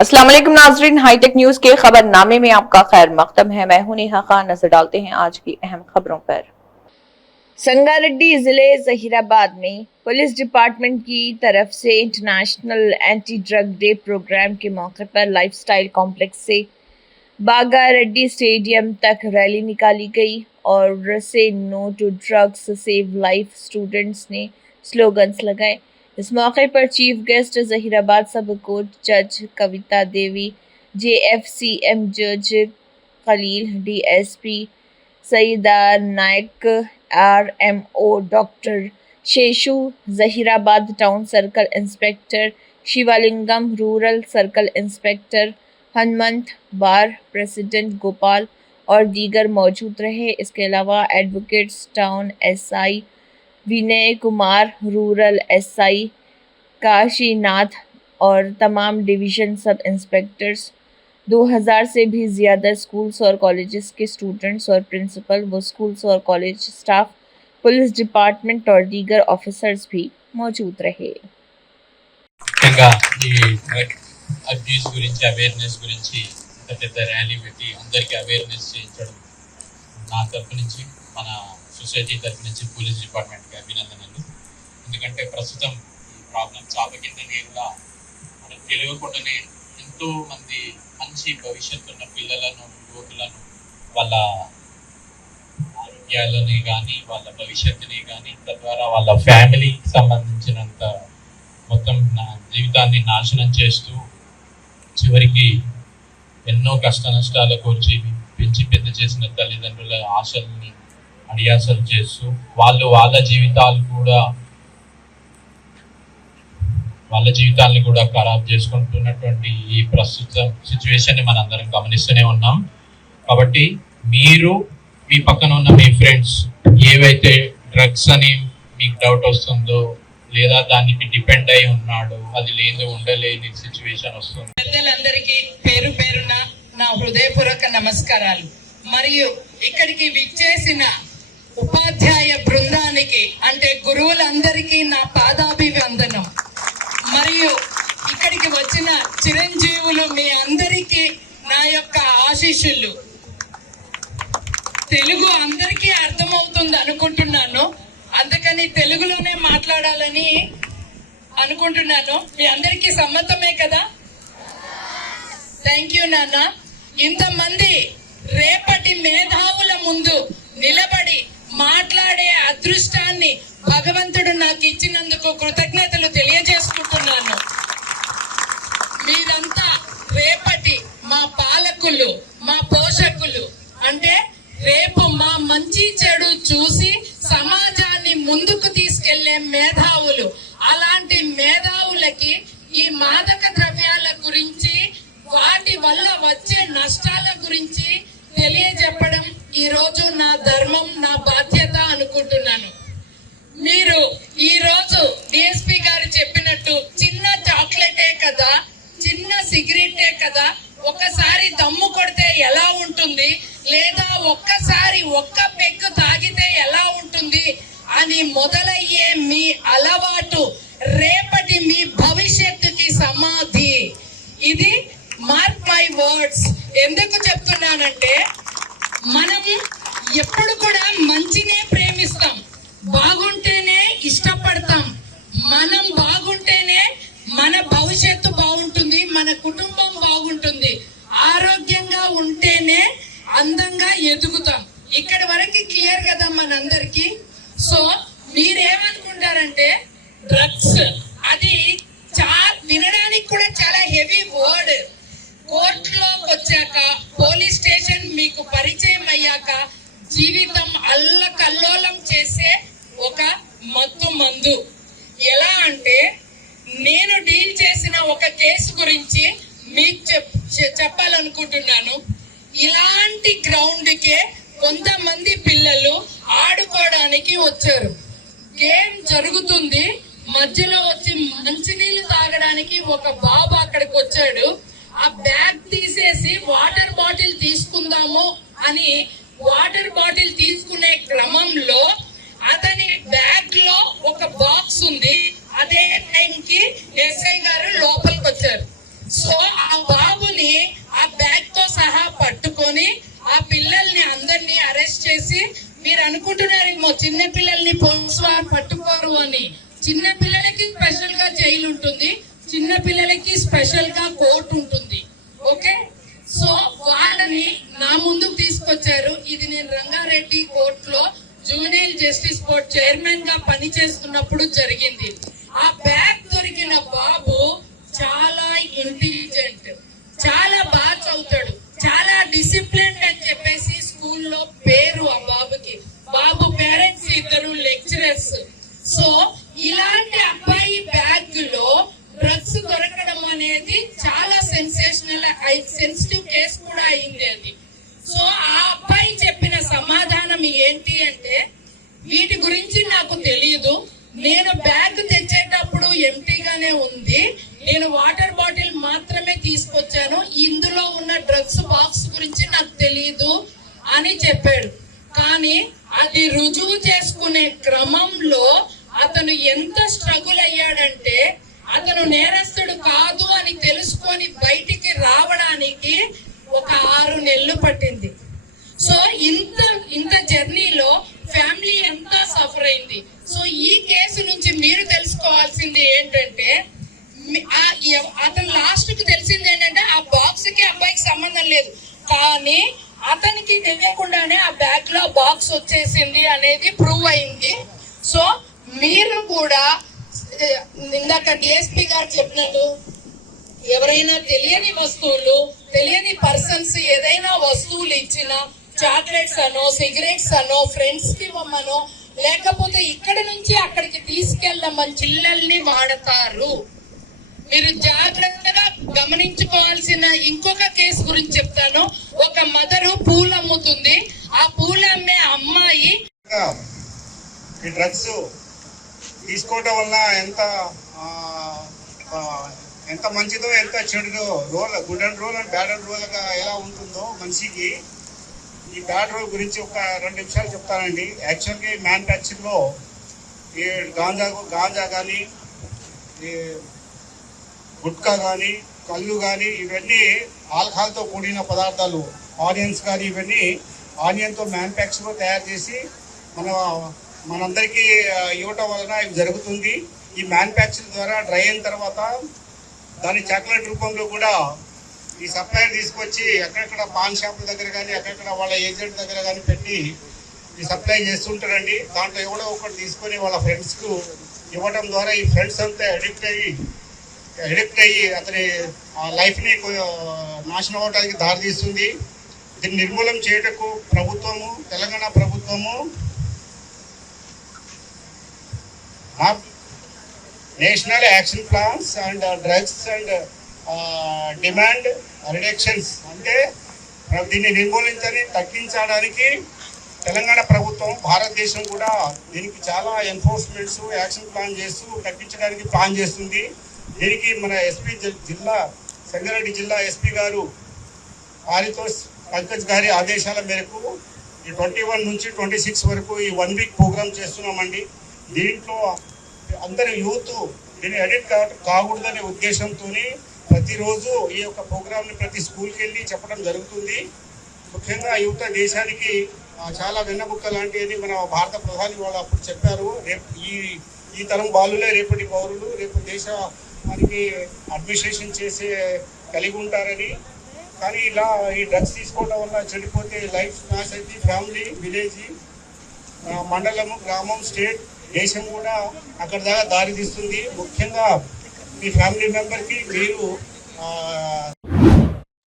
अस्सलाम वालेकुम नाजरीन, हाईटेक न्यूज के खबरनामे में आपका खैर मकदम है। मैं हूं नेहा खान। नजर डालते हैं आज की अहम खबरों पर। संगारेड्डी जिले जहीराबाद में पुलिस डिपार्टमेंट की तरफ से international anti drug day programme के मौके पर लाइफस्टाइल कॉम्प्लेक्स से बागा रेड्डी स्टेडियम तक रैली निकाली गई और से no to drugs save life students ने स्लोगन्स लगाए। इस मौके पर चीफ गेस्ट जहीराबाद सब कोर्ट जज कविता देवी, JFCM जज Khalil, DSP Saida Nayak, RMO doctor Seshu, Zaheerabad town circle inspector Shivalingam, rural circle inspector Hanumanth, bar president Gopal और दीगर मौजूद रहे। इसके अलावा advocates town SI Vinay Kumar, rural SI Kashinath और तमाम डिवीज़न सब इंस्पेक्टर्स, 2000 से भी ज़्यादा स्कूल्स और कॉलेजेस के स्टूडेंट्स और प्रिंसिपल व स्कूल्स और कॉलेज स्टाफ, पुलिस डिपार्टमेंट और दीगर ऑफिसर्स भी मौजूद रहे। అబ్యూస్ గురించి అవేర్నెస్ గురించి పెద్ద ర్యాలీ పెట్టి అందరికీ అవేర్నెస్ చేయించడం నా తరపు నుంచి మన సొసైటీ తరపు నుంచి పోలీస్ డిపార్ట్మెంట్కి అభినందనలు. ఎందుకంటే ప్రస్తుతం ఈ ప్రాబ్లం చాపకిందని కూడా మనకు తెలియకుండానే ఎంతో మంది మంచి భవిష్యత్తు ఉన్న పిల్లలను, యువకులను, వాళ్ళ ఆరోగ్యాలని కానీ వాళ్ళ భవిష్యత్తుని కానీ తద్వారా వాళ్ళ ఫ్యామిలీకి సంబంధించినంత మొత్తం జీవితాన్ని నాశనం చేస్తూ చివరికి ఎన్నో కష్ట నష్టాలకు వచ్చి పెంచి పెద్ద చేసిన తల్లిదండ్రుల ఆశల్ని అడియాసలు చేస్తూ వాళ్ళ జీవితాలని కూడా ఖరాబ్ చేసుకుంటున్నటువంటి ఈ ప్రస్తుత సిచ్యువేషన్ని మన అందరం గమనిస్తూనే ఉన్నాం. కాబట్టి మీరు మీ పక్కన ఉన్న మీ ఫ్రెండ్స్ ఏవైతే డ్రగ్స్ అని మీకు డౌట్ వస్తుందో లేదా దానికి డిపెండ్ అయి ఉన్నాడు, అది లేని ఉండలేని సిచ్యువేషన్ వస్తుంది. పెద్దలందరికీ పేరు పేరున నా హృదయపూర్వక నమస్కారాలు. మరియు ఇక్కడికి విచ్చేసిన ఉపాధ్యాయ బృందానికి అంటే గురువులందరికీ నా పాదాభివందనం. మరియు ఇక్కడికి వచ్చిన చిరంజీవులు మీ అందరికీ నా యొక్క ఆశీస్సులు. తెలుగు అందరికీ అర్థమవుతుంది అనుకుంటున్నాను, అందుకని తెలుగులోనే మాట్లాడాలని అనుకుంటున్నాను. మీ అందరికీ సమ్మతమే కదా? థ్యాంక్ యూ నాన్న. ఇంతమంది రేపటి మేధావుల ముందు నిలబడి మాట్లాడే అదృష్టాన్ని భగవంతుడు నాకు ఇచ్చినందుకు కృతజ్ఞతలు తెలియజేసుకుంటున్నాను. మీరంతా రేపటి మా పాలకులు, మా పోషకులు. అంటే రేపు మా మంచి చెడు చూసి సమాజాన్ని ముందుకు తీసుకెళ్లే మేధావులు. అలాంటి మేధావులకి ఈ మాదక ద్రవ్యాల గురించి, వాటి వల్ల వచ్చే నష్టాల గురించి తెలియజెప్పడం ఈ రోజు నా ధర్మం, నా బాధ్యత అనుకుంటున్నాను. మీరు ఈ రోజు DSP గారు చెప్పినట్టు చిన్న చాక్లెటే కదా, చిన్న సిగరెటే కదా, ఒక్కసారి దమ్ము కొడితే ఎలా ఉంటుంది, లేదా ఒక్కసారి ఒక్క పెగ్గు తాగితే ఎలా ఉంటుంది అని మొదలయ్యే మీ అలవాటు రేపటి మీ భవిష్యత్తుకి సమాధి. ఇది మార్క్ మై వర్డ్స్. ఎందుకు చెప్తున్నానంటే మనం ఎప్పుడు కూడా మంచినే ప్రేమిస్తాం, బాగుంటేనే ఇష్టపడతాం. మనం బాగుంటేనే మన భవిష్యత్తు బాగుంటుంది, మన కుటుంబం బాగుంటుంది. ఆరోగ్యంగా ఉంటేనే అందంగా ఎదుగుతాం. ఇక్కడ వరకు క్లియర్ కదా మనందరికి? సో మీరేమనుకుంటారంటే డ్రగ్స్ అది వినడానికి కూడా చాలా హెవీ వర్డ్. కోర్టులోకి వచ్చాక, పోలీస్ స్టేషన్ మీకు పరిచయం అయ్యాక జీవితం అల్లకల్లోలం చేసే ఒక మత్తు మందు. ఎలా అంటే నేను డీల్ చేసిన ఒక కేసు గురించి మీకు చెప్పాలనుకుంటున్నాను. ఇలాంటి గ్రౌండ్కే కొంతమంది పిల్లలు ఆడుకోవడానికి వచ్చారు. గేమ్ జరుగుతుంది, మధ్యలో వచ్చి మంచినీళ్ళు తాగడానికి ఒక బాబు అక్కడికి వచ్చాడు. ఆ బ్యాగ్ తీసేసి వాటర్ బాటిల్ తీసుకుందాము అని వాటర్ బాటిల్ తీసుకునే క్రమంలో అతని బ్యాగ్ లో ఒక బాక్స్ ఉంది. అదే టైంకి SI గారు లోపలికి వచ్చారు. సో ఆ బాబుని ఆ బ్యాగ్ తో సహా పట్టుకొని ఆ పిల్లల్ని అందరినీ అరెస్ట్ చేసి, మీరు అనుకుంటున్నారేమో చిన్న పిల్లల్ని పోలీసు వారు పట్టుకోరు అని. చిన్న పిల్లలకి స్పెషల్ గా జైలు ఉంటుంది, చిన్న పిల్లలకి స్పెషల్ గా కోర్టు ఉంటుంది. ఓకే, సో వాళ్ళని నా ముందుకు తీసుకొచ్చారు. ఇది నేను రంగారెడ్డి కోర్టులో జూనియర్ జస్టిస్ కోర్ట్ చైర్మన్ గా పనిచేస్తున్నప్పుడు జరిగింది. ఆ బ్యాగ్ దొరికిన బాబు చాలా ఇంటెలిజెంట్, చాలా బాగా చదువుతాడు, చాలా డిసిప్లిన్ అని చెప్పేసి స్కూల్లో పేరు ఆ బాబుకి. బాబు పేరెంట్స్ ఇద్దరు లెక్చరర్స్. సో ఇలాంటి అబ్బాయి బ్యాగ్ లో డ్రగ్స్ దొరకడం అనేది చాలా సెన్సిటివ్ కేసు కూడా అయింది అది. సో ఆ అబ్బాయి చెప్పిన సమాధానం ఏంటి అంటే, వీటి గురించి నాకు తెలియదు, నేను బ్యాగ్ తెచ్చేటప్పుడు ఎంటీగానే ఉంది, నేను వాటర్ బాటిల్ మాత్రమే తీసుకొచ్చాను, ఇందులో ఉన్న డ్రగ్స్ బాక్స్ గురించి నాకు తెలియదు అని చెప్పాడు. కానీ అది రుజువు చేసుకునే క్రమంలో అతను ఎంత స్ట్రగుల్ అయ్యాడంటే, అతను నేరస్తుడు కాదు అని తెలుసుకొని బయటికి రావడానికి ఒక 6 నెలలు పట్టింది. సో ఇంత జర్నీలో ఫ్యామిలీ ఎంత సఫర్ అయింది. సో ఈ కేసు నుంచి మీరు తెలుసుకోవాల్సింది ఏంటంటే, అతను లాస్ట్ కి తెలిసింది ఏంటంటే ఆ బాక్స్ కి అబ్బాయికి సంబంధం లేదు, కానీ అతనికి తెలియకుండానే ఆ బ్యాగ్ లో బాక్స్ వచ్చేసింది అనేది ప్రూవ్ అయింది. సో మీరు కూడా ఇందాక డిఎస్పీ గారు చెప్పినట్టు, ఎవరైనా తెలియని వస్తువులు, తెలియని పర్సన్స్ ఏదైనా వస్తువులు ఇచ్చినా, చాక్లెట్స్ అనో, సిగరెట్స్ అనో, ఫ్రెండ్స్ కి ఇవ్వమనో, లేకపోతే ఇక్కడ నుంచి అక్కడికి తీసుకెళ్ళమని పిల్లల్ని వాడతారు. మీరు జాగ్రత్తగా గమనించుకోవాల్సిన ఇంకొక కేసు గురించి చెప్తాను. ఒక మదరు పూలు అమ్ముతుంది, ఆ పూలు అమ్మే అమ్మాయి ఈ డ్రగ్స్ తీసుకోవడం వల్ల ఎంత మంచిదో ఎంత చెడుదో, good and role and bad and రోల్గా ఎలా ఉంటుందో మనిషికి, ఈ బ్యాడ్ రోల్ గురించి ఒక 2 నిమిషాలు చెప్తానండి. యాక్చువల్గా ఈ మ్యానుఫ్యాక్చరింగ్లో ఈ గాంజా కానీ, ఈ గుట్కా కానీ, కళ్ళు కానీ, ఇవన్నీ ఆల్కహాల్తో కూడిన పదార్థాలు, ఆనియన్స్ కానీ, ఇవన్నీ ఆనియన్తో మ్యానుఫ్యాక్చర్లో తయారు చేసి మనందరికీ ఇవ్వటం వలన ఇవి జరుగుతుంది. ఈ మ్యానుఫ్యాక్చరింగ్ ద్వారా డ్రై అయిన తర్వాత దాని చాక్లెట్ రూపంలో కూడా ఈ సప్లైర్ తీసుకొచ్చి ఎక్కడెక్కడ పాన్ షాపుల దగ్గర కానీ, ఎక్కడెక్కడ వాళ్ళ ఏజెంట్ దగ్గర కానీ పెట్టి ఈ సప్లై చేస్తుంటారండి. దాంట్లో ఎవడో ఒకటి తీసుకొని వాళ్ళ ఫ్రెండ్స్కు ఇవ్వడం ద్వారా ఈ ఫ్రెండ్స్ అంతా అడిక్ట్ అయ్యి అతని లైఫ్ని నాశనం అవడానికి దారితీస్తుంది. దీన్ని నిర్మూలన చేయటకు తెలంగాణ ప్రభుత్వము national action plans and drugs and demand reductions, అంటే దీన్ని తగ్గించడానికి తెలంగాణ ప్రభుత్వం, భారతదేశం కూడా దీనికి చాలా ఎన్ఫోర్స్మెంట్స్, యాక్షన్ ప్లాన్ చేస్తూ తగ్గించడానికి ప్లాన్ చేస్తుంది. దీనికి మన సంగారెడ్డి జిల్లా ఎస్పీ గారు పారితోష్ పంకజ్ గారి ఆదేశాల మేరకు ఈ 21 నుంచి 26 వరకు ఈ 1 వీక్ ప్రోగ్రామ్ చేస్తున్నామండి. దీంట్లో అందరి యూత్ దీన్ని అడిక్ట్ కాకూడదనే ఉద్దేశంతో ప్రతిరోజు ఈ యొక్క ప్రోగ్రామ్ని ప్రతి స్కూల్కి వెళ్ళి చెప్పడం జరుగుతుంది. ముఖ్యంగా యువత దేశానికి చాలా వెన్నముక్క లాంటిది మన భారత ప్రధాని వాళ్ళు అప్పుడు చెప్పారు. రేపు ఈ తరం బాలులే రేపటి పౌరులు, రేపు దేశానికి అడ్మినిస్ట్రేషన్ కలిగి ఉంటారని. కానీ ఇలా ఈ డ్రగ్స్ తీసుకోవడం వల్ల చెడిపోతే లైఫ్ నాశ అయితే ఫ్యామిలీ, విలేజ్, మండలము, గ్రామం, స్టేట్, దేశం కూడా అక్కడ దాకా దారి తీస్తుంది. ముఖ్యంగా మీ ఫ్యామిలీ మెంబర్కి మీరు